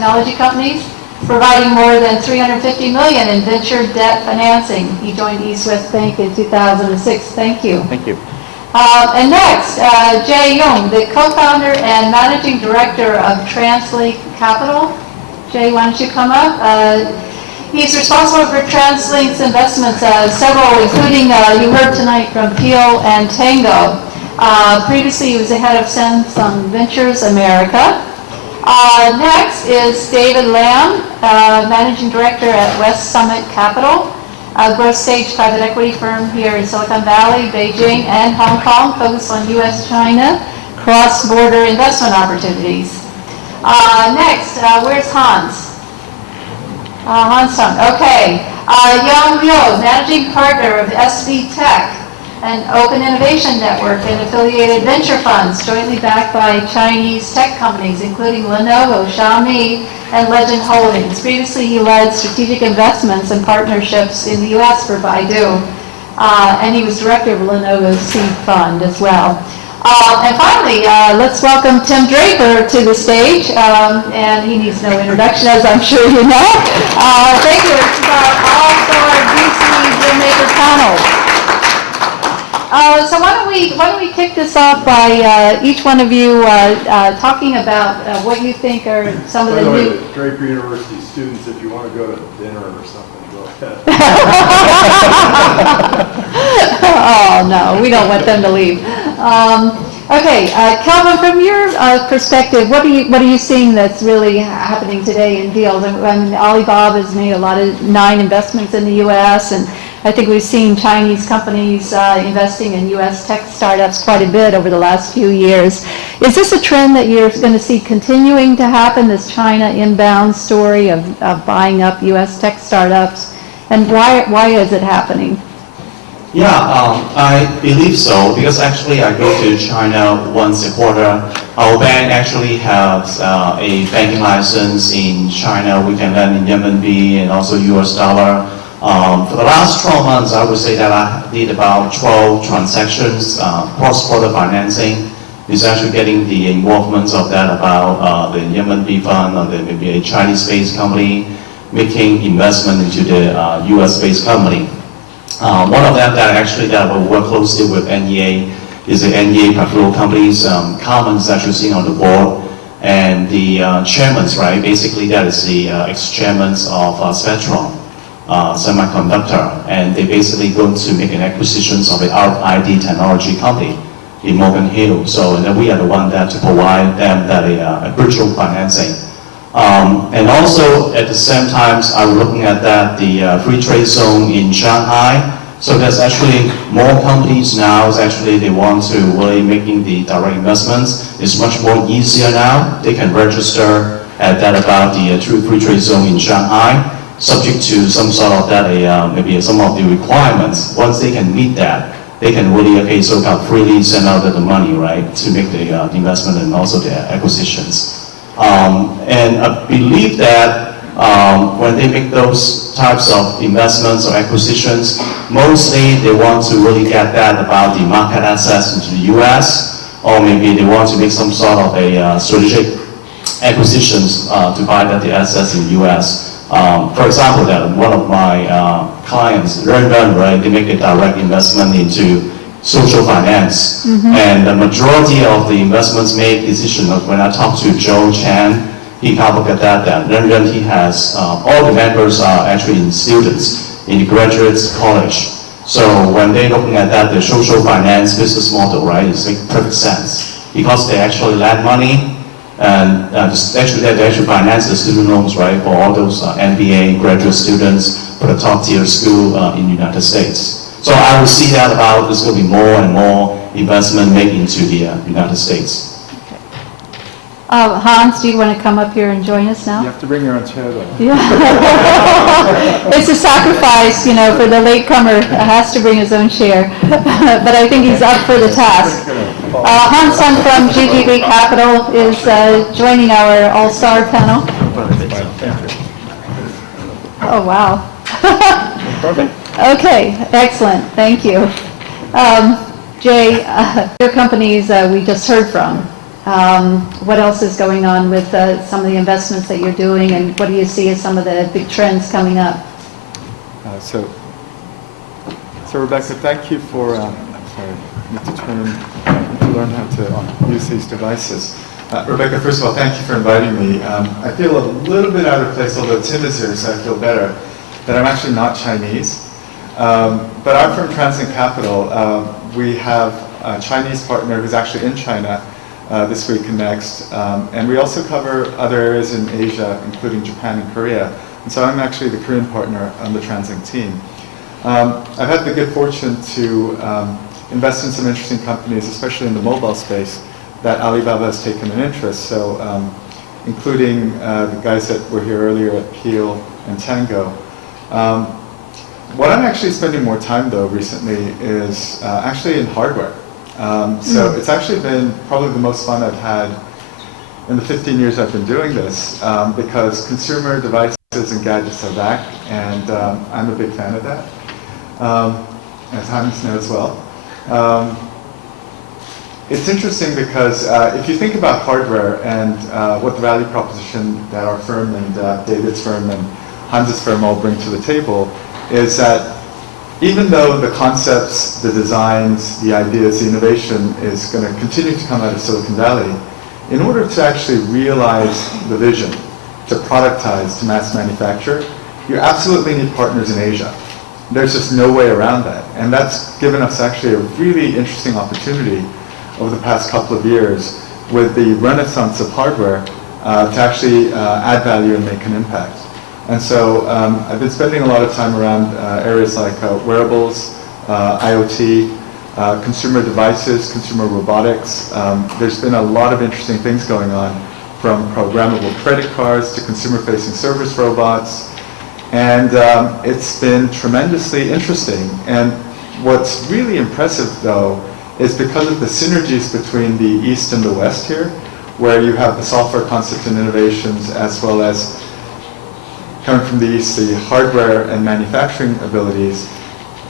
technology companies, providing more than $350 million in venture debt financing. He joined EastWest Bank in 2006. Thank you. Thank you. And next, Jay Yong, the co-founder and managing director of TransLink Capital. Jay, why don't you come up? He's responsible for TransLink's investments, several, including you heard tonight from Peel and Tango. Previously, he was the head of Samsung Ventures America. Next is David Lam, managing director at WestSummit Capital, a growth stage private equity firm here in Silicon Valley, Beijing, and Hong Kong, focused on U.S.-China cross-border investment opportunities. Next, where's Hans? Hans Tung. Okay. Yong Liu, managing partner of SVTech, an open innovation network and affiliated venture funds jointly backed by Chinese tech companies, including Lenovo, Xiaomi, and Legend Holdings. Previously, he led strategic investments and partnerships in the U.S. for Baidu, and he was director of Lenovo's seed fund as well. And finally, let's welcome Tim Draper to the stage, and he needs no introduction, as I'm sure you know. Thank you. It's our all-star VC Dealmaker panel. So why don't we kick this off by each one of you talking about what you think are some of the new... Draper University students, if you want to go to dinner or something, go ahead. Oh, no, we don't want them to leave. Okay, Kelvin, from your perspective, what are you seeing that's really happening today in deals? I mean, Alibaba has made a lot of 9 investments in the U.S., and I think we've seen Chinese companies investing in U.S. tech startups quite a bit over the last few years. Is this a trend that you're going to see continuing to happen, this China inbound story of buying up U.S. tech startups? And why is it happening? Yeah, I believe so, because actually I go to China once a quarter. Our bank actually has a banking license in China. We can lend in renminbi and also US dollar. For the last 12 months, I would say that I did about 12 transactions, cross-border financing. Is actually getting the involvement of that about the renminbi fund or maybe a Chinese-based company making investment into the US-based company. One of them that will work closely with NEA is the NEA portfolio companies. Carmen is actually sitting on the board, and the chairmans, right? Basically, that is the ex-chairmans of Spectrum Semiconductor, and they basically going to make an acquisition of an RFID technology company in Morgan Hill. So, and then we are the one that to provide them that a bridgeable financing. And also at the same time, I'm looking at that the free trade zone in Shanghai. So there's actually more companies now. Actually, they want to really making the direct investments. It's much more easier now. They can register at that about the free trade zone in Shanghai, subject to some sort of that maybe some of the requirements. Once they can meet that, they can really so-called freely send out the money, right, to make the investment and also the acquisitions. And I believe that when they make those types of investments or acquisitions, mostly they want to really get that about the market access into the US, or maybe they want to make some sort of a strategic acquisitions to buy that the assets in the US. For example, that one of my clients, right, they make a direct investment into social finance, and the majority of the investments made decision when I talked to Joe Chan, he can look at that. Then he has all the members are actually students in the graduate college. So when they're looking at that, the social finance business model, right, it makes perfect sense because they actually lend money and they actually finance the student loans, right, for all those MBA graduate students for the top tier school in the United States. So I will see that about there's going to be more and more investment made into the United States. Okay. Hans, do you want to come up here and join us now? You have to bring your own chair, though. Yeah. It's a sacrifice, you know, for the latecomer has to bring his own chair. But I think he's up for the task. Hans Tung from GGB Capital is joining our all-star panel. Oh, wow. Perfect. Okay, excellent. Thank you. Jay, your companies we just heard from. What else is going on with some of the investments that you're doing, and what do you see as some of the big trends coming up? So Rebecca, thank you for, I'm sorry, I need to learn how to use these devices. Rebecca, first of all, thank you for inviting me. I feel a little bit out of place, although Tim is here, so I feel better, that I'm actually not Chinese. But I'm from TransLink Capital. We have a Chinese partner who's actually in China this week and next. And we also cover other areas in Asia, including Japan and Korea. And so I'm actually the Korean partner on the TransLink team. I've had the good fortune to invest in some interesting companies, especially in the mobile space, that Alibaba has taken an interest. So including the guys that were here earlier at Peel and Tango. What I'm actually spending more time though recently is actually in hardware. So it's actually been probably the most fun I've had in the 15 years I've been doing this, because consumer devices and gadgets are back, and I'm a big fan of that, as Hans knows well. It's interesting because if you think about hardware and what the value proposition that our firm and David's firm and Hans's firm all bring to the table is that even though the concepts, the designs, the ideas, the innovation is going to continue to come out of Silicon Valley, in order to actually realize the vision, to productize, to mass manufacture, you absolutely need partners in Asia. There's just no way around that. And that's given us actually a really interesting opportunity over the past couple of years with the renaissance of hardware to actually add value and make an impact. And so I've been spending a lot of time around areas like wearables, IoT, consumer devices, consumer robotics. There's been a lot of interesting things going on, from programmable credit cards to consumer-facing service robots. And it's been tremendously interesting. And what's really impressive, though, is because of the synergies between the East and the West here, where you have the software concepts and innovations, as well as coming from the East, the hardware and manufacturing abilities.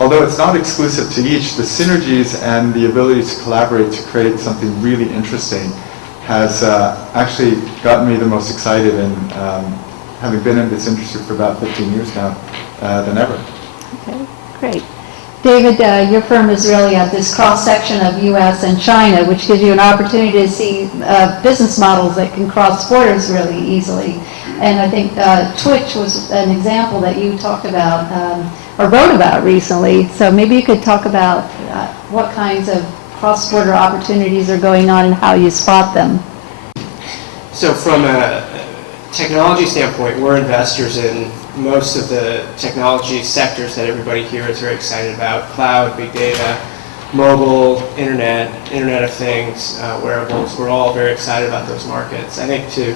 Although it's not exclusive to each, the synergies and the ability to collaborate to create something really interesting has actually gotten me the most excited, and having been in this industry for about 15 years now, than ever. Okay, great. David, your firm is really at this cross-section of U.S. and China, which gives you an opportunity to see business models that can cross borders really easily. And I think Twitch was an example that you talked about or wrote about recently. So maybe you could talk about what kinds of cross-border opportunities are going on and how you spot them. So from a technology standpoint, we're investors in most of the technology sectors that everybody here is very excited about: cloud, big data, mobile, internet of things, wearables. We're all very excited about those markets. I think to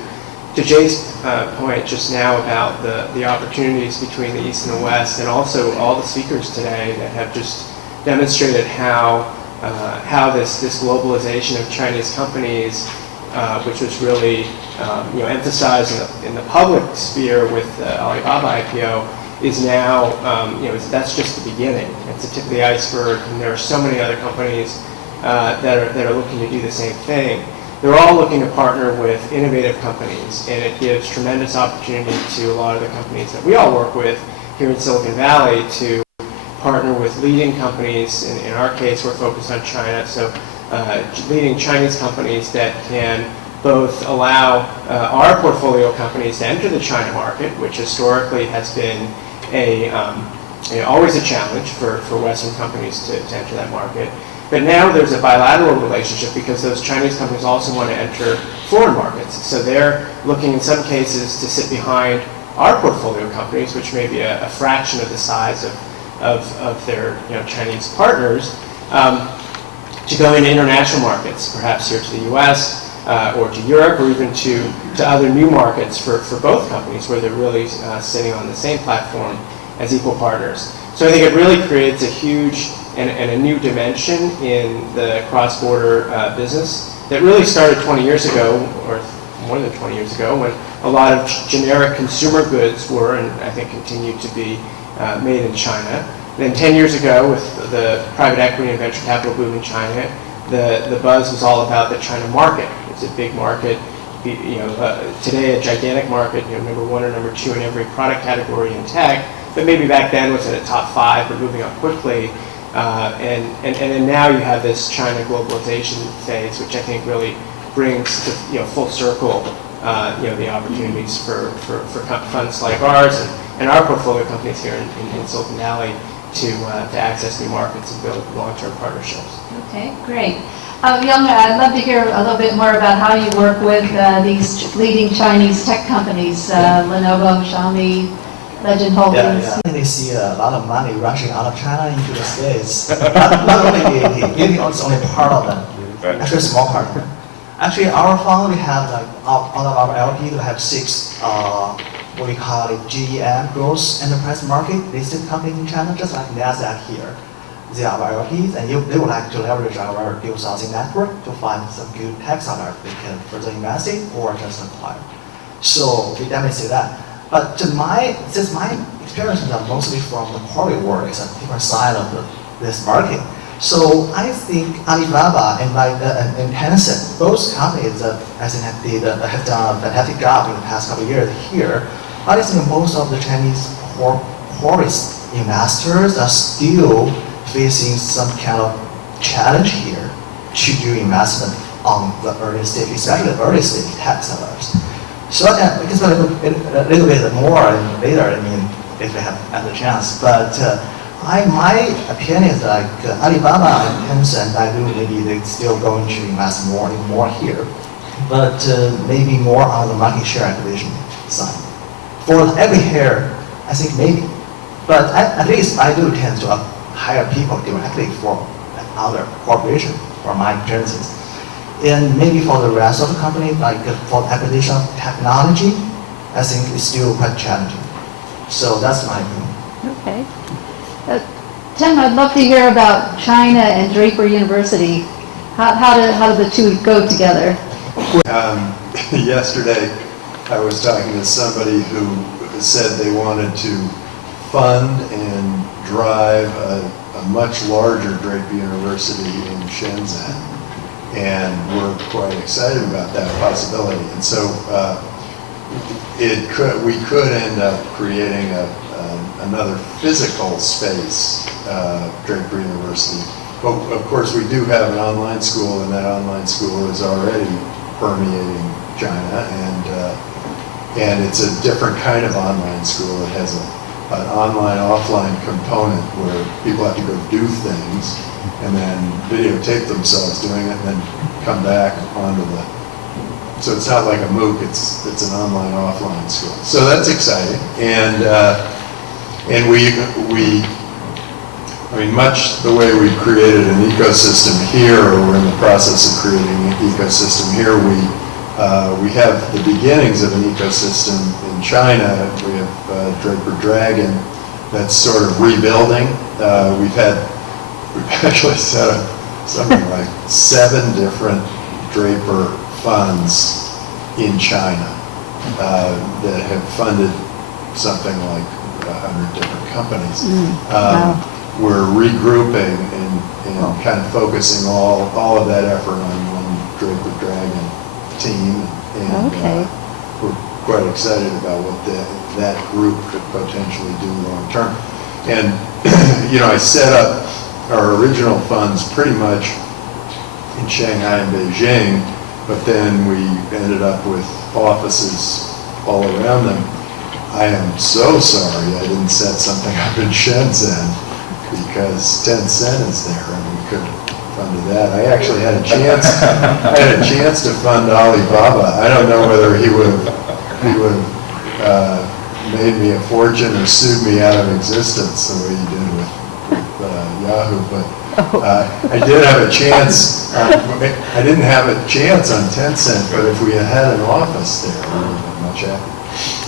Jay's point just now about the opportunities between the East and the West, and also all the speakers today that have just demonstrated how this globalization of Chinese companies, which was really emphasized in the public sphere with the Alibaba IPO, is now that's just the beginning. It's the tip of the iceberg, and there are so many other companies that are looking to do the same thing. They're all looking to partner with innovative companies, and it gives tremendous opportunity to a lot of the companies that we all work with here in Silicon Valley to partner with leading companies. In our case, we're focused on China, so leading Chinese companies that can both allow our portfolio companies to enter the China market, which historically has been always a challenge for Western companies to enter that market. But now there's a bilateral relationship because those Chinese companies also want to enter foreign markets. So they're looking in some cases to sit behind our portfolio companies, which may be a fraction of the size of their Chinese partners, to go into international markets, perhaps here to the US or to Europe, or even to other new markets for both companies where they're really sitting on the same platform as equal partners. So I think it really creates a huge and a new dimension in the cross-border business that really started 20 years ago, or more than 20 years ago, when a lot of generic consumer goods were, and I think continue to be, made in China. Then 10 years ago, with the private equity and venture capital boom in China, the buzz was all about the China market. It's a big market, today a gigantic market, number one or number two in every product category in tech, but maybe back then was at a top 5, but moving up quickly. And then now you have this China globalization phase, which I think really brings to full circle the opportunities for funds like ours and our portfolio companies here in Silicon Valley to access new markets and build long-term partnerships. Okay, great. Yong, I'd love to hear a little bit more about how you work with these leading Chinese tech companies, Lenovo, Xiaomi, Legend Holdings. Yeah. We see a lot of money rushing out of China into the States. Not only VAT is only part of them, actually a small part of them. Actually, our fund, we have out of our LP, we have 6, what we call it GEM, Growth Enterprise Market, listed companies in China, just like NASDAQ here. They are our LPs, and they would like to leverage our deal sourcing network to find some good tech startup they can further invest in or just acquire. So we definitely see that. But since my experiences are mostly from the corporate world, it's a different side of this market. So I think Alibaba and Tencent, both companies that have done a fantastic job in the past couple of years here. But I think most of the Chinese corporate investors are still facing some kind of challenge here to do investment on the early stage, especially the early stage tech startups. So we can talk a little bit more later, if we have the chance. But my opinion is like Alibaba and Tencent, I do maybe they're still going to invest more here, but maybe more on the market share acquisition side. For every hair, I think maybe, but at least I do tend to hire people directly for other corporation for my experiences. And maybe for the rest of the company, like for acquisition of technology, I think it's still quite challenging. So that's my opinion. Okay. Tim, I'd love to hear about China and Draper University. How do the two go together? Yesterday, I was talking to somebody who said they wanted to fund and drive a much larger Draper University in Shenzhen. And we're quite excited about that possibility. And so we could end up creating another physical space, Draper University. But of course, we do have an online school, and that online school is already permeating China, and it's a different kind of online school. It has an online-offline component where people have to go do things and then videotape themselves doing it and then come back onto the, so it's not like a MOOC, it's an online-offline school. So that's exciting, and much the way we created an ecosystem here, or we're in the process of creating an ecosystem here, we have the beginnings of an ecosystem in China. We have Draper Dragon that's sort of rebuilding. We've actually set up something like 7 different Draper funds in China that have funded something like 100 different companies. Wow. We're regrouping and kind of focusing all of that effort on one Draper Dragon team, and Okay. we're quite excited about what that group could potentially do long term. And I set up our original funds pretty much in Shanghai and Beijing, but then we ended up with offices all around them. I am so sorry I didn't set something up in Shenzhen, because Tencent is there and we could have funded that. I actually had a chance to fund Alibaba. I don't know whether he would have made me a fortune or sued me out of existence the way he did with Yahoo, but I did have a chance. I didn't have a chance on Tencent, but if we had had an office there, we would have been much happier.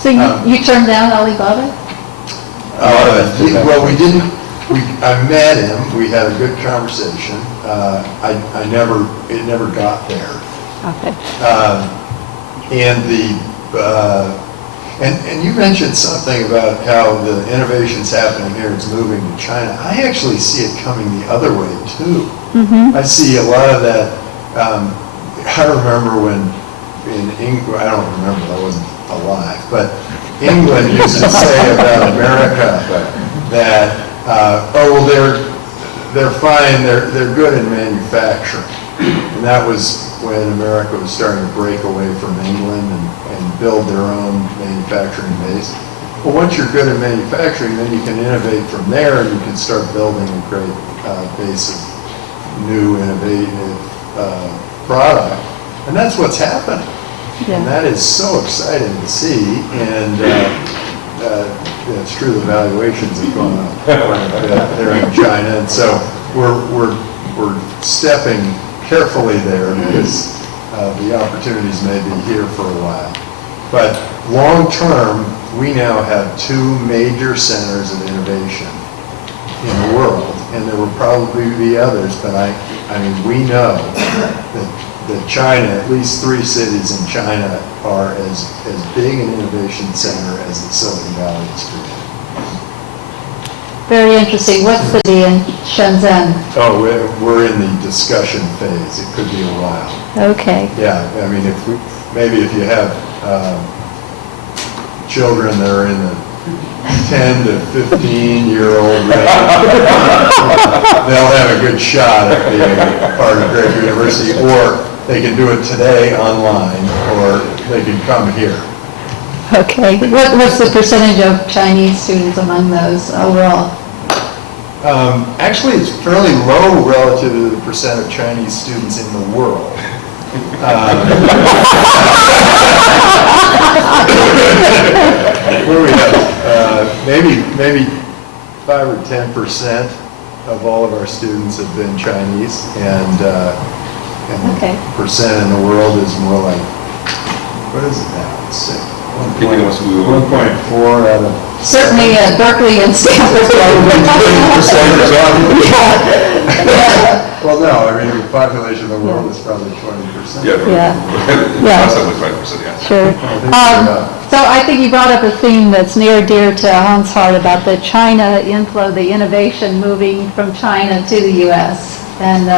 So you turned down Alibaba? Well, we didn't. I met him. We had a good conversation. It never got there. Okay. And And you mentioned something about how the innovation's happening here, it's moving to China. I actually see it coming the other way too. I see a lot of that, I remember when in England, I don't remember, I wasn't alive, but England used to say about America that, oh, well, they're fine, they're good in manufacturing. And that was when America was starting to break away from England and build their own manufacturing base. Well, once you're good at manufacturing, then you can innovate from there and you can start building a great base of new, innovative product. And that's what's happening. Yeah. And that is so exciting to see. And it's true, the valuations have gone up quite a bit there in China. And so we're stepping carefully there because the opportunities may be here for a while. But long term, we now have 2 major centers of innovation in the world, and there will probably be others, but I mean, we know that China, at least 3 cities in China, are as big an innovation center as the Silicon Valley is today. Very interesting. What city in Shenzhen? Oh, we're in the discussion phase. It could be a while. Okay. Yeah, I mean, if you have children that are in the 10 to 15-year-old range, they'll have a good shot at being part of Draper University, or they can do it today online, or they can come here. Okay. What's the percentage of Chinese students among those overall? Actually, it's fairly low relative to the percent of Chinese students in the world. Where we have maybe 5 or 10% of all of our students have been Chinese, and Okay. the percent in the world is more like, what is it now? Let's see. 1.4 out of. Certainly Berkeley and Stanford. Well, no, I mean, the population of the world is probably 20%. Yeah. Constantly 20%, yeah. Sure. So I think you brought up a theme that's near and dear to Hans' heart about the China inflow, the innovation moving from China to the U.S. And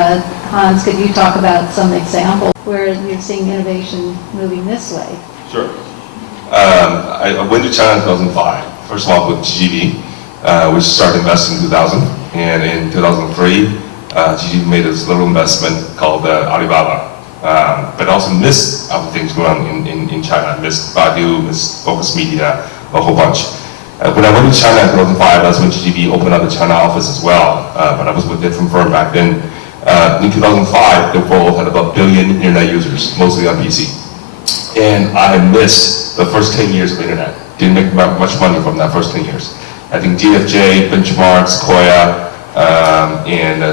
Hans, could you talk about some examples where you're seeing innovation moving this way? Sure. I went to China in 2005, first of all with GGB, which started investing in 2000. And in 2003, GGB made this little investment called Alibaba. But also missed other things going on in China, missed Baidu, missed Focus Media, a whole bunch. When I went to China in 2005, that's when GGB opened up the China office as well. But I was with a different firm back then. In 2005, the world had about 1 billion internet users, mostly on PC. And I missed the first 10 years of internet. Didn't make much money from that first 10 years. I think DFJ, Benchmarks, Koya, and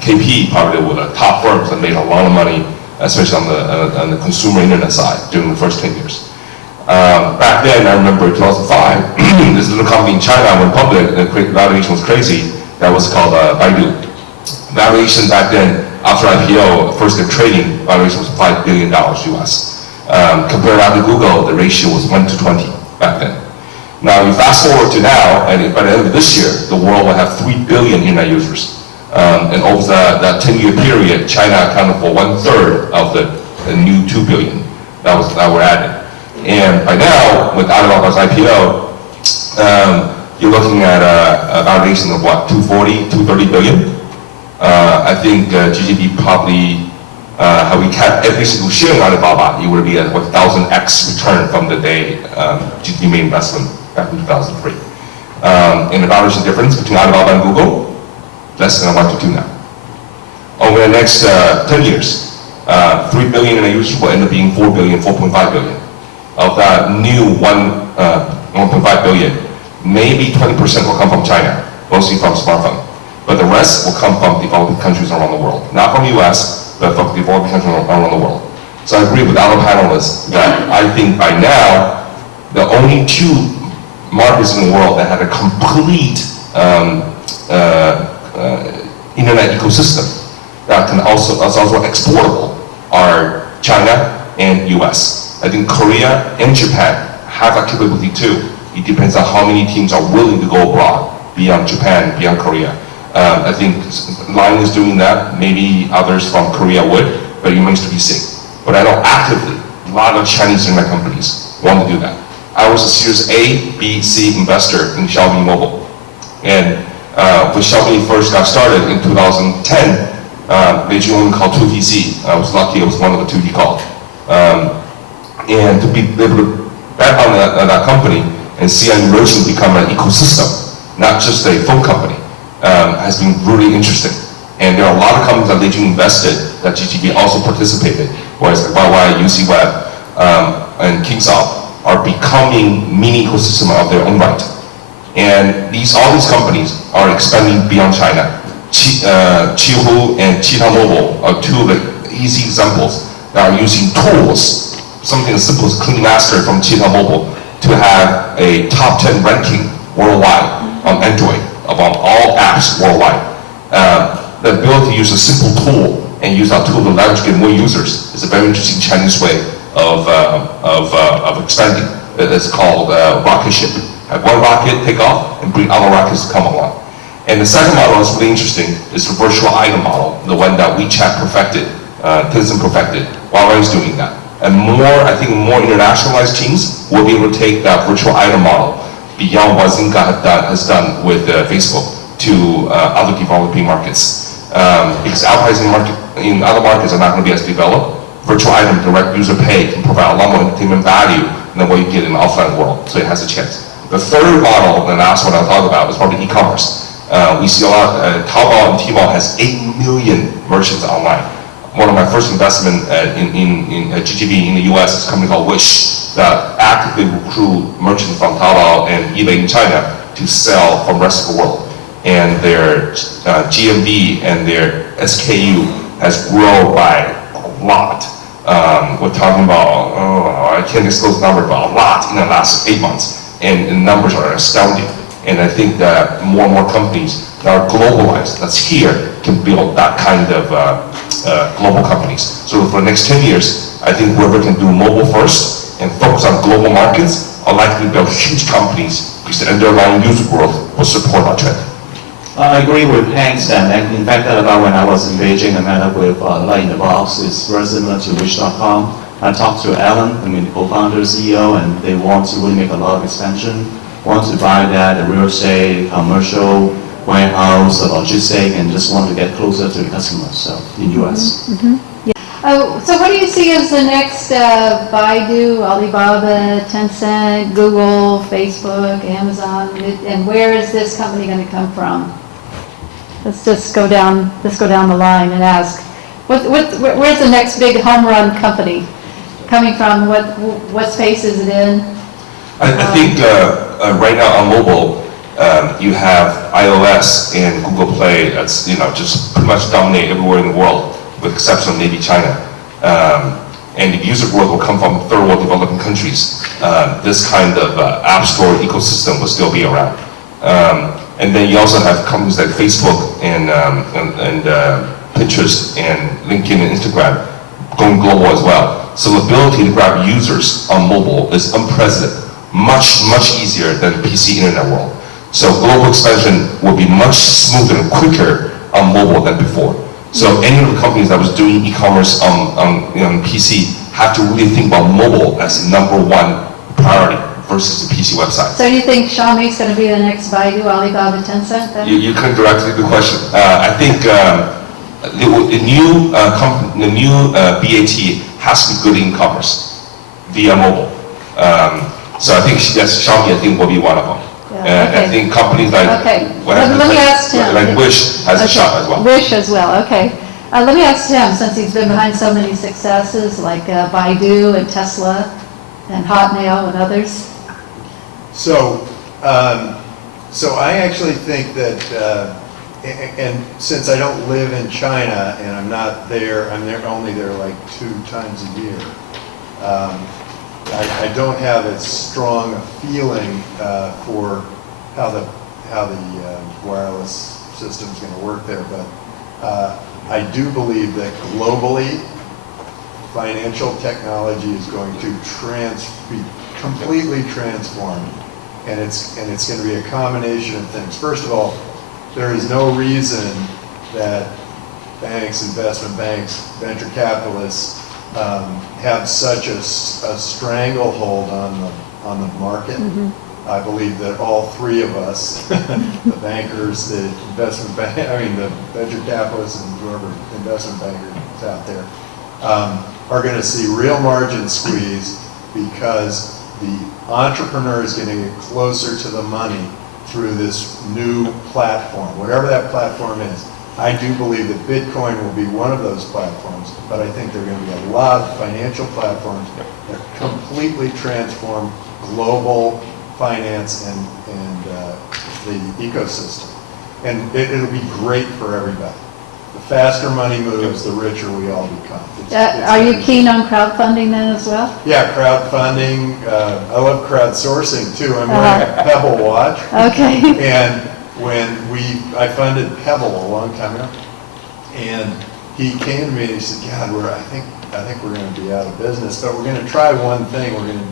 KP probably were the top firms that made a lot of money, especially on the consumer internet side during the first 10 years. Back then, I remember 2005, this little company in China went public, the valuation was crazy. That was called Baidu. Valuation back then, after IPO, first day trading, valuation was $5 billion US. Compared out to Google, the ratio was 1 to 20 back then. Now, you fast forward to now, and by the end of this year, the world will have 3 billion internet users. And over that 10-year period, China accounted for 1/3 of the new 2 billion that were added. And by now, with Alibaba's IPO, you're looking at a valuation of what, 240, 230 billion? I think GGB probably, how we kept every single share in Alibaba, it would be a 1,000x return from the day GGB made investment back in 2003. And the valuation difference between Alibaba and Google, less than 1 to 2 now. Over the next 10 years, 3 billion in users will end up being 4 billion, 4.5 billion. Of that new 1.5 billion, maybe 20% will come from China, mostly from smartphone. But the rest will come from developing countries around the world. Not from the US, but from developing countries around the world. So I agree with our panelists that I think by now, the only 2 markets in the world that have a complete internet ecosystem that can also exportable are China and US. I think Korea and Japan have that capability too. It depends on how many teams are willing to go abroad, beyond Japan, beyond Korea. I think Line is doing that. Maybe others from Korea would, but it remains to be seen. But I know actively, a lot of Chinese internet companies want to do that. I was a Series A, B, C investor in Xiaomi Mobile. And when Xiaomi first got started in 2010, Beijing only called 2TC. I was lucky it was one of the two he called. And to be able to bet on that company and see an emerging become an ecosystem, not just a phone company, has been really interesting. And there are a lot of companies that Beijing invested that GTB also participated, whereas YY, UCWeb, and Kingsoft are becoming mini ecosystem of their own right. And all these companies are expanding beyond China. Qihoo and Cheetah Mobile are two of the easy examples that are using tools, something as simple as Clean Master from Cheetah Mobile, to have a top 10 ranking worldwide on Android among all apps worldwide. The ability to use a simple tool and use that tool to leverage get more users is a very interesting Chinese way of expanding. It's called rocket ship. Have one rocket take off and bring other rockets to come along. And the second model that's really interesting is the virtual item model, the one that WeChat perfected, Tencent perfected. Huawei is doing that. And I think more internationalized teams will be able to take that virtual item model beyond what Zynga has done with Facebook to other developing markets. Because advertising market in other markets are not going to be as developed. Virtual item, direct user pay can provide a lot more entertainment value than what you get in the offline world, so it has a chance. The third model, the last one I'll talk about, is probably e-commerce. We see a lot, Taobao and Tmall has 8 million merchants online. One of my first investment in GTB in the US is a company called Wish that actively recruit merchants from Taobao and eBay in China to sell from the rest of the world. And their GMV and their SKU has grown by a lot. We're talking about, I can't disclose the number, but a lot in the last 8 months. And the numbers are astounding. And I think that more and more companies that are globalized, that's here, can build that kind of global companies. So for the next 10 years, I think whoever can do mobile first and focus on global markets are likely to build huge companies because the underlying user growth will support that trend. I agree with Hank, and in fact, about when I was in Beijing, I met up with Light in the Box. It's very similar to Wish.com. I talked to Alan, the co-founder, CEO, and they want to really make a lot of expansion. Want to buy that, a real estate, commercial, warehouse, logistic, and just want to get closer to the customers, so in US. Yeah. So what do you see as the next Baidu, Alibaba, Tencent, Google, Facebook, Amazon, and where is this company going to come from? Let's just go down the line and ask, where's the next big home run company coming from? What space is it in? I think right now on mobile, you have iOS and Google Play that's just pretty much dominate everywhere in the world, with exception of maybe China. And the user growth will come from third world developing countries. This kind of app store ecosystem will still be around. And then you also have companies like Facebook and Pinterest and LinkedIn and Instagram going global as well. So the ability to grab users on mobile is unprecedented, much easier than the PC internet world. So global expansion will be much smoother and quicker on mobile than before. So any of the companies that was doing e-commerce on PC have to really think about mobile as the #1 priority versus the PC website. So you think Xiaomi's going to be the next Baidu, Alibaba, Tencent then? You couldn't directly the question. I think the new BAT has to be good in e-commerce via mobile. So I think yes, Xiaomi I think will be one of them. Yeah, okay. I think companies like Let me ask Tim. like Wish has a shot as well. Wish as well. Okay. Let me ask Tim, since he's been behind so many successes like Baidu and Tesla and Hotmail and others. So I actually think that, and since I don't live in China and I'm not there, I'm only there like 2 times a year. I don't have as strong a feeling for how the wireless system is going to work there, but I do believe that globally, financial technology is going to be completely transformed. And it's going to be a combination of things. First of all, there is no reason that banks, investment banks, venture capitalists have such a stranglehold on the market. I believe that all three of us, the bankers, the investment bank, the venture capitalists and whoever investment bankers out there, are going to see real margin squeeze because the entrepreneur is going to get closer to the money through this new platform, whatever that platform is. I do believe that Bitcoin will be one of those platforms, but I think there are going to be a lot of financial platforms that completely transform global finance and the ecosystem. And it'll be great for everybody. The faster money moves, the richer we all become. Are you keen on crowdfunding then as well? Yeah, crowdfunding. I love crowdsourcing too. I'm wearing a Pebble watch. Okay. And when I funded Pebble a long time ago, and he came to me and he said, God, I think we're going to be out of business, but we're going to try one thing. We're going to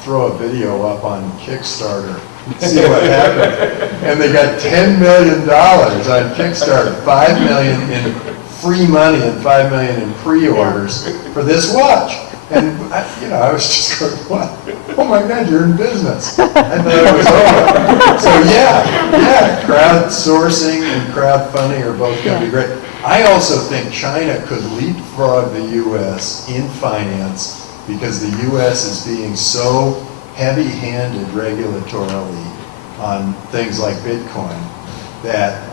throw a video up on Kickstarter, see what happens. And they got $10 million on Kickstarter, $5 million in free money and $5 million in pre-orders for this watch. And I was just going, what? Oh my God, you're in business. I thought it was over. So yeah, crowdsourcing and crowdfunding are both going to be great. I also think China could leapfrog the U.S. in finance because the U.S. is being so heavy-handed regulatorily on things like Bitcoin that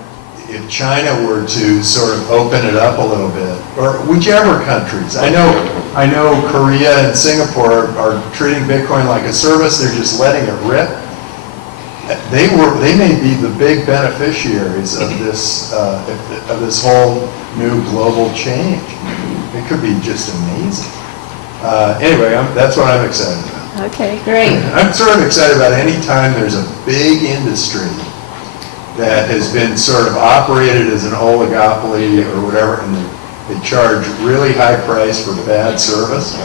if China were to sort of open it up a little bit, or whichever countries, I know Korea and Singapore are treating Bitcoin like a service, they're just letting it rip. They may be the big beneficiaries of this whole new global change. It could be just amazing. Anyway, that's what I'm excited about. Okay, great. I'm sort of excited about any time there's a big industry that has been sort of operated as an oligopoly or whatever, and they charge really high price for bad service.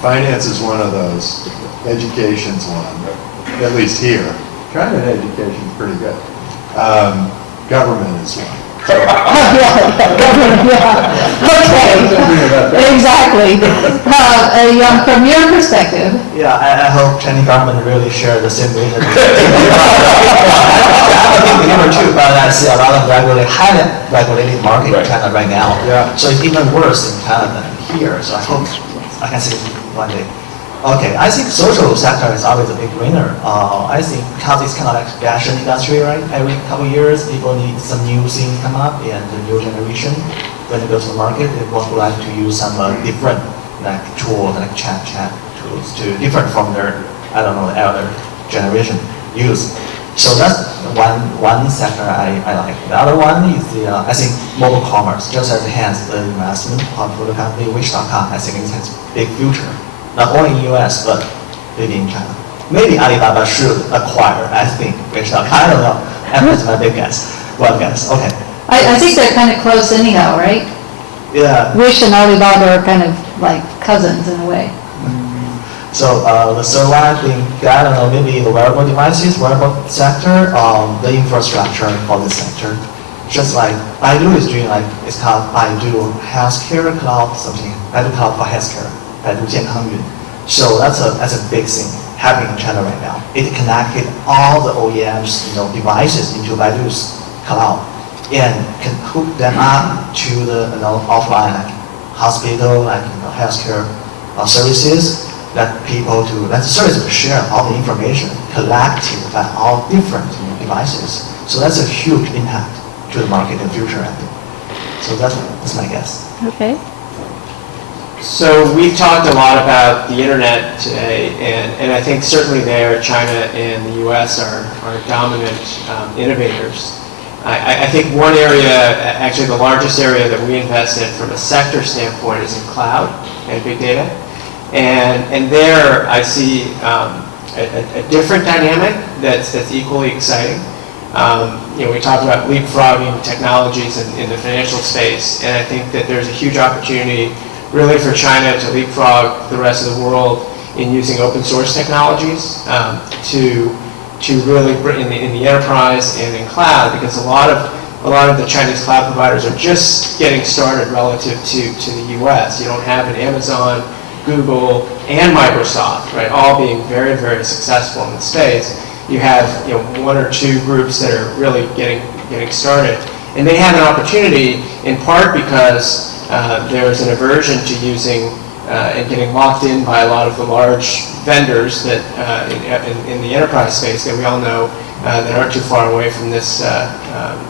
Finance is one of those. Education's one, at least here. China education's pretty good. Government is one. Government, yeah. Okay, exactly. Young, from your perspective. Yeah, I hope Chinese government really share the same vision. I'm a big believer too, but I see a lot of highly regulated market in China right now. Yeah. So it's even worse in China than here. So I hope I can see it one day. Okay, I think social sector is always a big winner. I think because it's kind of like fashion industry, right? Every couple of years, people need some new things come up, and the new generation, when they go to the market, they would like to use some different like tools, like chat tools, to different from their, the elder generation use. So that's one sector I like. The other one is I think mobile commerce, just as Hans, the investment portfolio company, Wish.com, I think it has big future. Not only in US, but maybe in China. Maybe Alibaba should acquire, I think, Wish.com. I don't know. That's my big guess. One guess. Okay. I think they're kind of close anyhow, right? Yeah. Wish and Alibaba are kind of like cousins in a way. So the third one, I think, I don't know, maybe the wearable devices, wearable sector, the infrastructure for this sector. Just like Baidu is doing, like it's called Baidu Healthcare Cloud something. Baidu Cloud for Healthcare. So that's a big thing happening in China right now. It connected all the OEMs, devices into Baidu's cloud and can hook them up to the offline, like hospital, like healthcare services. That service will share all the information collected by all different devices. So that's a huge impact to the market in the future, I think. So that's my guess. Okay. So we've talked a lot about the internet today, and I think certainly there, China and the US are dominant innovators. I think one area, actually the largest area that we invest in from a sector standpoint is in cloud and big data. And there I see a different dynamic that's equally exciting. We talked about leapfrogging technologies in the financial space, and I think that there's a huge opportunity really for China to leapfrog the rest of the world in using open source technologies to really bring in the enterprise and in cloud, because a lot of the Chinese cloud providers are just getting started relative to the US. You don't have an Amazon, Google, and Microsoft, right, all being very, very successful in the space. You have one or two groups that are really getting started. And they have an opportunity, in part because there's an aversion to using and getting locked in by a lot of the large vendors that in the enterprise space that we all know that aren't too far away from this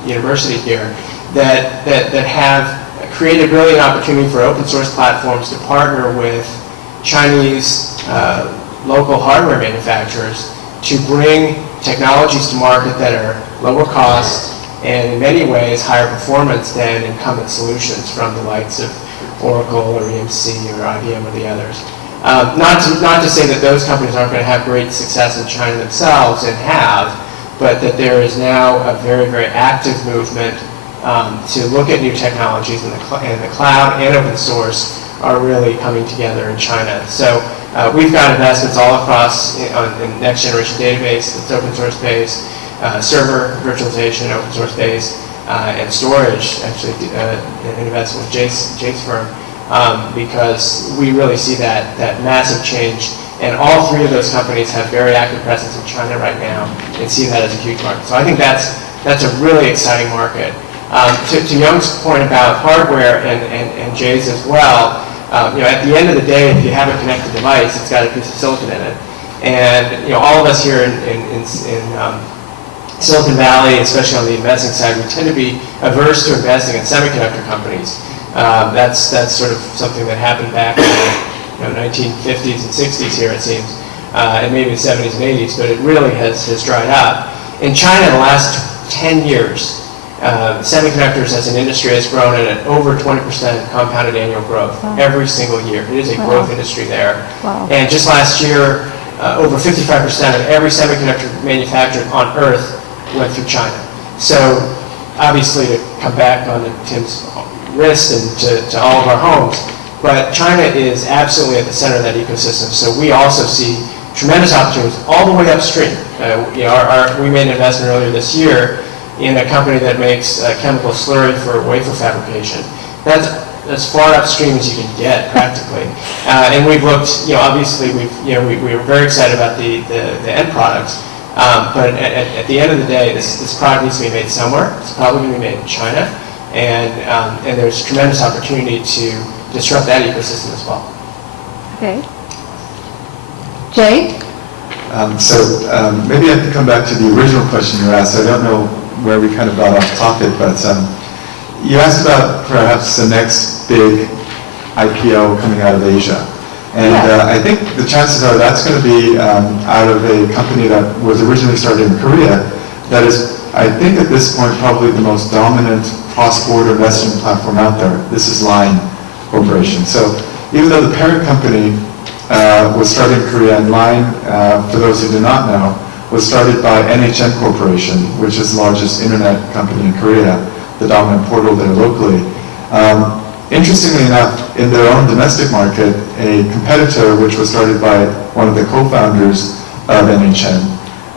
university here, that have created really an opportunity for open source platforms to partner with Chinese local hardware manufacturers to bring technologies to market that are lower cost and in many ways higher performance than incumbent solutions from the likes of Oracle or EMC or IBM or the others. Not to say that those companies aren't going to have great success in China themselves, and have, but that there is now a very, very active movement to look at new technologies, and the cloud and open source are really coming together in China. So we've got investments all across in next generation database that's open source based, server virtualization open source based, and storage, actually an investment with Jake's firm, because we really see that massive change. And all three of those companies have very active presence in China right now and see that as a huge market. So I think that's a really exciting market. To Young's point about hardware and Jay's as well, at the end of the day, if you have a connected device, it's got a piece of silicon in it. And all of us here in Silicon Valley, especially on the investing side, we tend to be averse to investing in semiconductor companies. That's sort of something that happened back in the 1950s and 60s here, it seems, and maybe the 70s and 80s, but it really has dried up. In China, in the last 10 years, semiconductors as an industry has grown at over 20% compounded annual growth every single year. It is a growth industry there. Wow. And just last year, over 55% of every semiconductor manufactured on Earth went through China. So obviously, to come back on Tim's wrist and to all of our homes, but China is absolutely at the center of that ecosystem. So we also see tremendous opportunities all the way upstream. We made an investment earlier this year in a company that makes chemical slurry for wafer fabrication. That's as far upstream as you can get, practically. And we've looked, obviously, we were very excited about the end products. But at the end of the day, this product needs to be made somewhere. It's probably going to be made in China, and there's tremendous opportunity to disrupt that ecosystem as well. Okay. Jay? Maybe I can come back to the original question you asked. I don't know where we kind of got off topic, but you asked about perhaps the next big IPO coming out of Asia. And I think the chances are that's going to be out of a company that was originally started in Korea, that is, I think at this point, probably the most dominant cross-border messaging platform out there. This is Line Corporation. So even though the parent company was started in Korea, and Line, for those who do not know, was started by NHN Corporation, which is the largest internet company in Korea, the dominant portal there locally. Interestingly enough, in their own domestic market, a competitor, which was started by one of the co-founders of NHN,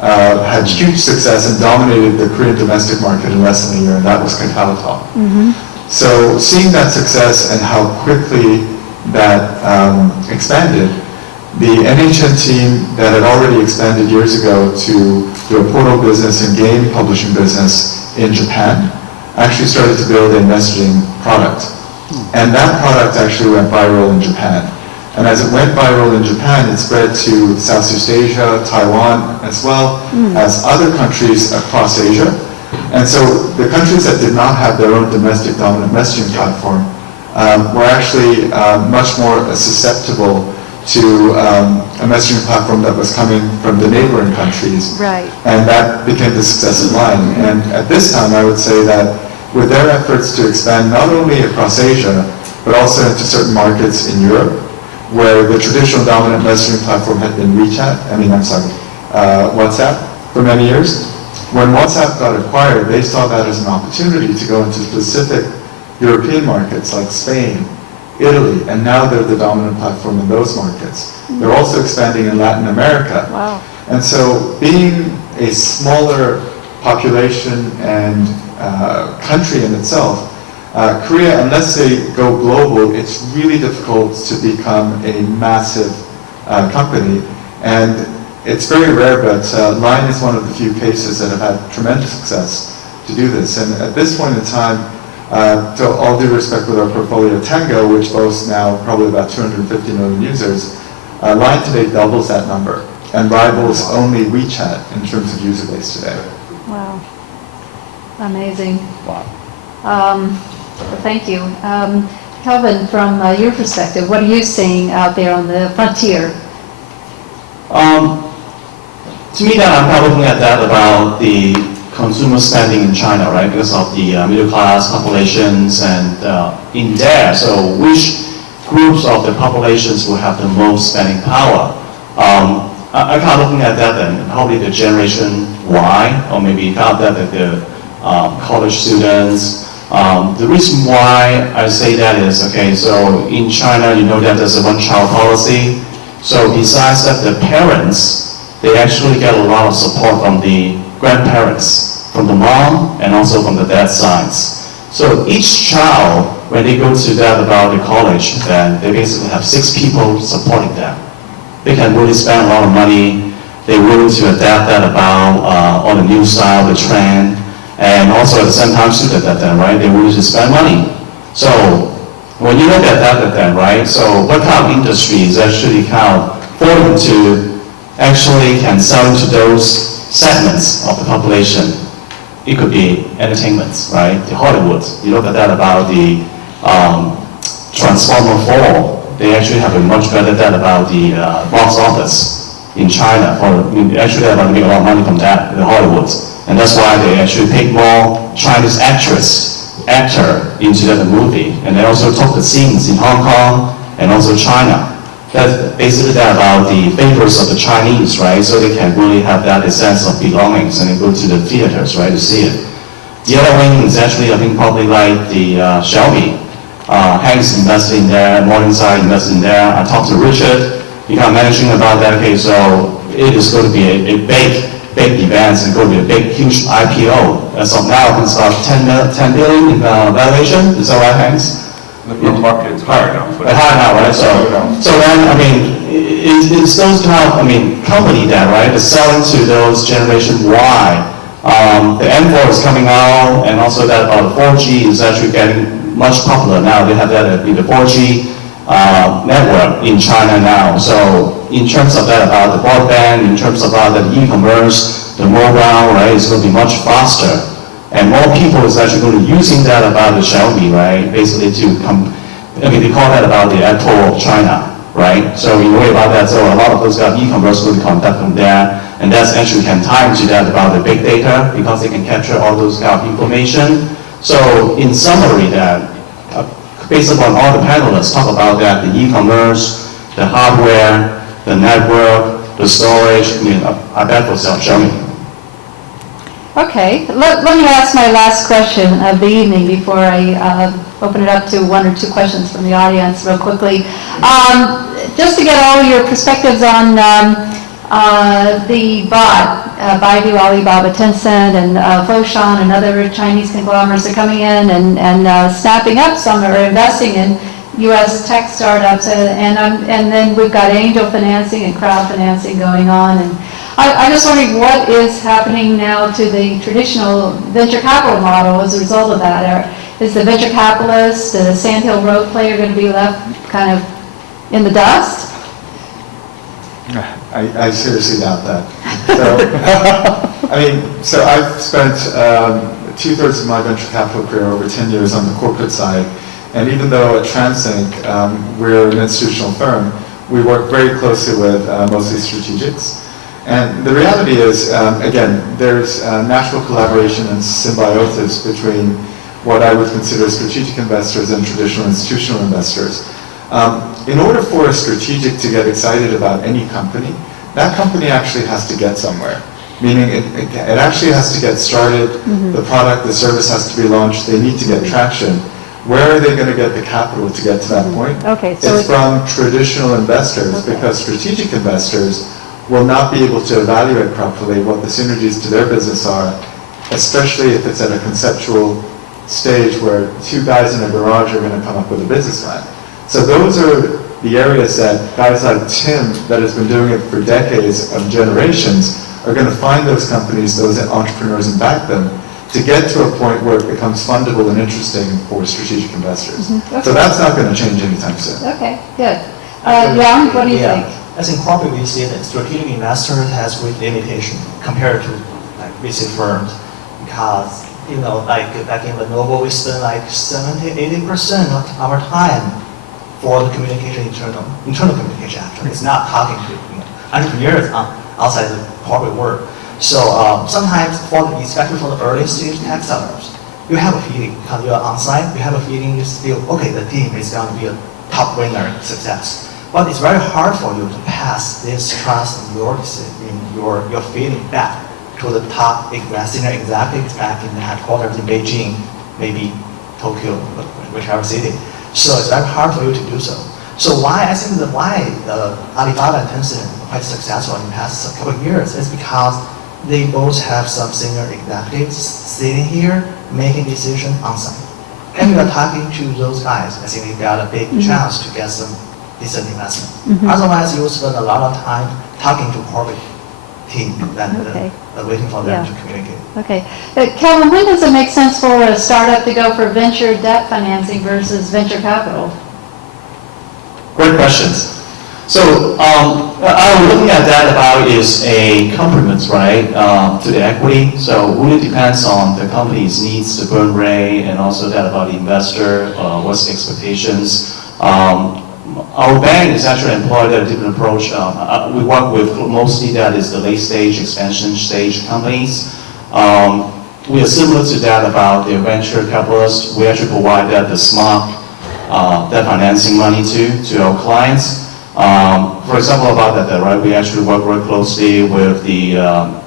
had huge success and dominated the Korean domestic market in less than a year, and that was Kakao. So seeing that success and how quickly that expanded, the NHN team that had already expanded years ago to do a portal business and game publishing business in Japan actually started to build a messaging product. And that product actually went viral in Japan. And as it went viral in Japan, it spread to Southeast Asia, Taiwan, as well as other countries across Asia. And so the countries that did not have their own domestic dominant messaging platform were actually much more susceptible to a messaging platform that was coming from the neighboring countries. Right. And that became the success of Line. And at this time, I would say that with their efforts to expand not only across Asia, but also into certain markets in Europe, where the traditional dominant messaging platform had been WhatsApp for many years. When WhatsApp got acquired, they saw that as an opportunity to go into specific European markets like Spain, Italy, and now they're the dominant platform in those markets. They're also expanding in Latin America. Wow. And so being a smaller population and country in itself, Korea, unless they go global, it's really difficult to become a massive company. And it's very rare, but Line is one of the few cases that have had tremendous success to do this. And at this point in time, to all due respect with our portfolio Tango, which boasts now probably about 250 million users, Line today doubles that number and rivals only WeChat in terms of user base today. Wow. Amazing. Wow. Well, thank you. Kelvin, from your perspective, what are you seeing out there on the frontier? To me, that I'm kind of looking at that about the consumer spending in China, right? Because of the middle class populations and in there, so which groups of the populations will have the most spending power? I'm kind of looking at that and probably the generation Y, or maybe kind of that the college students. The reason why I say that is, okay, so in China, you know that there's a one-child policy. So besides that, the parents, they actually get a lot of support from the grandparents, from the mom and also from the dad sides. So each child, when they go to that about the college, then they basically have 6 people supporting them. They can really spend a lot of money. They're willing to adapt that about on the new style, the trend, and also at the same time suited that then, right? They're willing to spend money. So when you look at that then, right? So what kind of industry is actually kind of for them to actually can sell into those segments of the population? It could be entertainment, right? The Hollywood. You look at that about the Transformer 4. They actually have a much better data about the box office in China. Actually, they're going to make a lot of money from that, the Hollywood. And that's why they actually pick more Chinese actor into that movie. And they also took the scenes in Hong Kong and also China. That's basically that about the favors of the Chinese, right? So they can really have that sense of belongings and they go to the theaters, right, to see it. The other wing is actually, I think, probably like the Xiaomi. Hank's invested in there, Morningside invested in there. I talked to Richard, he kind of mentioning about that. Okay, so it is going to be a big event and going to be a big, huge IPO. As of now, it's about 10 billion in valuation. Is that right, Hanks? The market is higher now. Higher now, right? So then, I mean, it's those kind of, company that, right, is selling to those Generation Y. The M4 is coming out, and also that 4G is actually getting much popular now. They have that in the 4G network in China now. So in terms of that about the broadband, in terms of the e-commerce, the mobile, right, it's going to be much faster. And more people is actually going to be using that about the Xiaomi, right, basically to they call that about the Apple of China, right? So in a way about that, so a lot of those guys e-commerce will conduct from there, and that's actually can tie into that about the big data because they can capture all those kind of information. So in summary that, based upon all the panelists talk about that, the e-commerce, the hardware, the network, the storage, I bet for Xiaomi. Okay, let me ask my last question of the evening before I open it up to 1 or 2 questions from the audience real quickly. Just to get all your perspectives on the bot, Baidu, Alibaba, Tencent, and Foshan, and other Chinese conglomerates are coming in and snapping up some or investing in U.S. tech startups, and then we've got angel financing and crowd financing going on. And I'm just wondering what is happening now to the traditional venture capital model as a result of that. Is the venture capitalist, the Sandhill Road player, going to be left kind of in the dust? I seriously doubt that. So, so I've spent 2/3 of my venture capital career, over 10 years, on the corporate side. And even though at TransLink, we're an institutional firm, we work very closely with mostly strategics. And the reality is, again, there's natural collaboration and symbiosis between what I would consider strategic investors and traditional institutional investors. In order for a strategic to get excited about any company, that company actually has to get somewhere. Meaning it actually has to get started, the product, the service has to be launched, they need to get traction. Where are they going to get the capital to get to that point? Okay, so It's from traditional investors, Okay. because strategic investors will not be able to evaluate properly what the synergies to their business are, especially if it's at a conceptual stage where two guys in a garage are going to come up with a business plan. So those are the areas that guys like Tim, that has been doing it for decades of generations, are going to find those companies, those entrepreneurs, and back them to get to a point where it becomes fundable and interesting for strategic investors. Okay. So that's not going to change anytime soon. Okay, good. Yang, what do you Yeah. think? As in corporate VC, the strategic investor has great limitation compared to like VC firms, because like back in Lenovo, we spend like 70-80% of our time for the communication, internal communication. Actually, it's not talking to entrepreneurs outside the corporate world. So sometimes, especially for the early stage tech startups, you have a feeling because you are on site. You have a feeling you feel okay. The team is going to be a top winner success. But it's very hard for you to pass this trust in your feeling back to the top senior executives back in the headquarters in Beijing, maybe Tokyo, whichever city. So it's very hard for you to do so. So why I think why Alibaba and Tencent are quite successful in the past couple of years is because they both have some senior executives sitting here making decisions on site. And we are talking to those guys. I think they got a big chance to get some decent investment. Otherwise, you will spend a lot of time talking to corporate team than waiting for them to communicate. Okay. Kelvin, when does it make sense for a startup to go for venture debt financing versus venture capital? Great questions. So I'm looking at that about is a complement, right, to the equity. So it really depends on the company's needs, the burn rate, and also that about the investor, what's the expectations. Our bank is actually employed a different approach. We work with mostly that is the late stage, expansion stage companies. We are similar to that about the venture capitalists. We actually provide that the smart debt financing money to our clients. For example, about that, right? We actually work very closely with the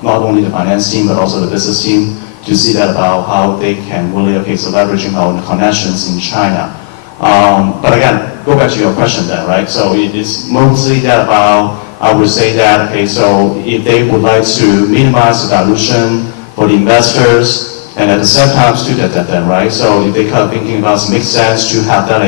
not only the finance team but also the business team to see that about how they can really so leveraging our connections in China. But again, go back to your question then, right? So it is mostly that about, I would say that, okay, so if they would like to minimize the dilution for the investors and at the same time do that then, right? So if they kind of thinking about it makes sense to have that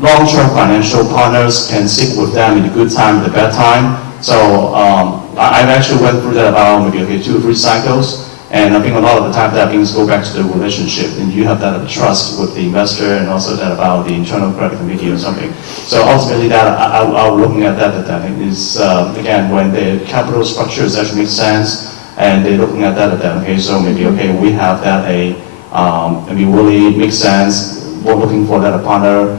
long-term financial partners can stick with them in the good time and the bad time. So I've actually went through that about maybe 2 or 3 cycles. And I think a lot of the time that things go back to the relationship, and you have that trust with the investor, and also that about the internal credit committee or something. So ultimately, that I'm looking at that is again when the capital structures actually make sense, and they're looking at that okay, so maybe we have that really makes sense. We're looking for that partner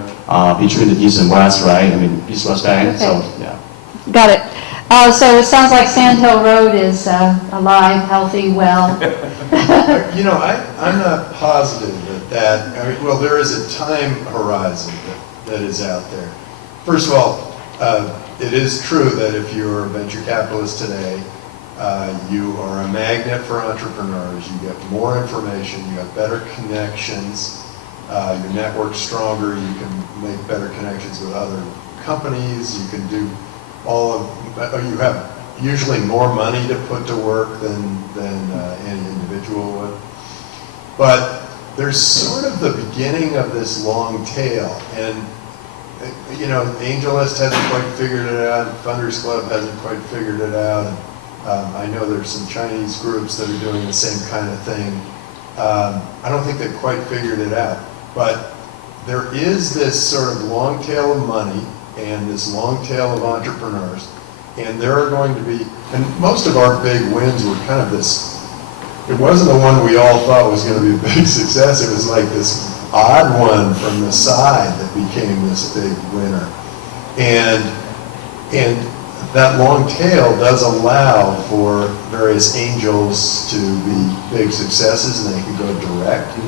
between the East and West, right? I mean EastWest Bank. Okay. So yeah. Got it. So it sounds like Sand Hill Road is alive, healthy, well. I'm not positive that, well, there is a time horizon that is out there. First of all, it is true that if you're a venture capitalist today, you are a magnet for entrepreneurs. You get more information, you have better connections, your network's stronger, you can make better connections with other companies, you can do you have usually more money to put to work than any individual would. But there's sort of the beginning of this long tail, and AngelList hasn't quite figured it out, Funders Club hasn't quite figured it out, and I know there's some Chinese groups that are doing the same kind of thing. I don't think they've quite figured it out, but there is this sort of long tail of money and this long tail of entrepreneurs, and there are going to be, and most of our big wins were kind of this, it wasn't the one we all thought was going to be a big success, it was like this odd one from the side that became this big winner. And that long tail does allow for various angels to be big successes, and they can go direct.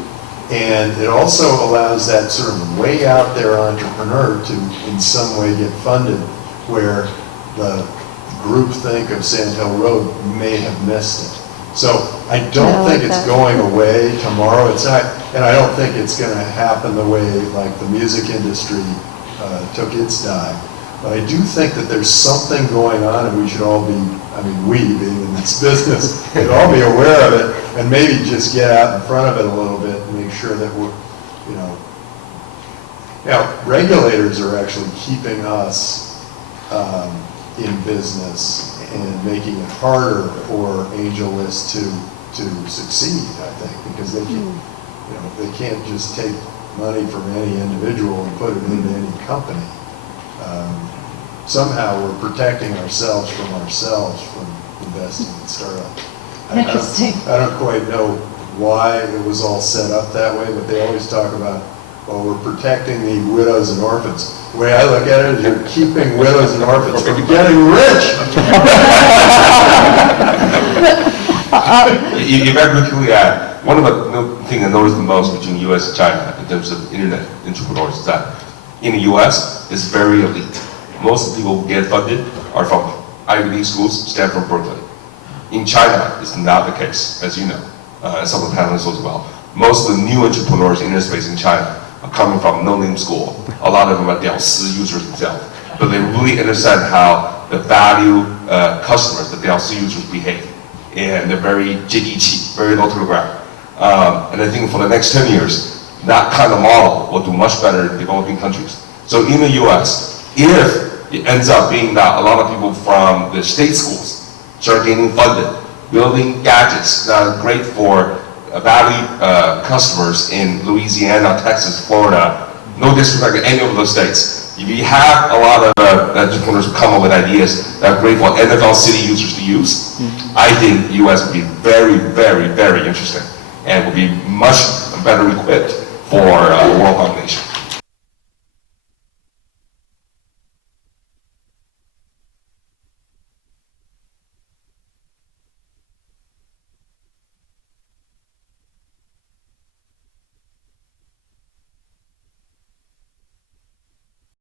And it also allows that sort of way out there entrepreneur to in some way get funded where the groupthink of Sand Hill Road may have missed it. So I don't Yeah, I think like it's that. going away tomorrow. It's not, and I don't think it's going to happen the way like the music industry took its dive. But I do think that there's something going on, and we should all be, I mean, we being in this business, should all be aware of it, and maybe just get out in front of it a little bit and make sure that we're, you know. Now, regulators are actually keeping us in business and making it harder for AngelList to succeed, I think, because they can, you know, they can't just take money from any individual and put it into any company. Somehow we're protecting ourselves from investing in startups. Interesting. I don't quite know why it was all set up that way, but they always talk about, well, we're protecting the widows and orphans. The way I look at it is you're keeping widows and orphans from getting rich. If I quickly add, one of the things I noticed the most between US and China in terms of internet entrepreneurs is that in the US, it's very elite. Most of the people who get funded are from Ivy League schools, Stanford, Berkeley. In China, it's not the case, as you know, and some of the panelists as well. Most of the new entrepreneurs in this space in China are coming from no-name school. A lot of them are 屌丝 users themselves. But they really understand how the value customers, the 屌丝 users behave. And they're very 接地气, very low to the ground. And I think for the next 10 years, that kind of model will do much better in developing countries. So in the US, if it ends up being that a lot of people from the state schools start getting funded, building gadgets that are great for valued customers in Louisiana, Texas, Florida, no disrespect to any of those states. If you have a lot of entrepreneurs who come up with ideas that are great for NFL city users to use, I think the US would be very, very, very interesting and would be much better equipped for world domination.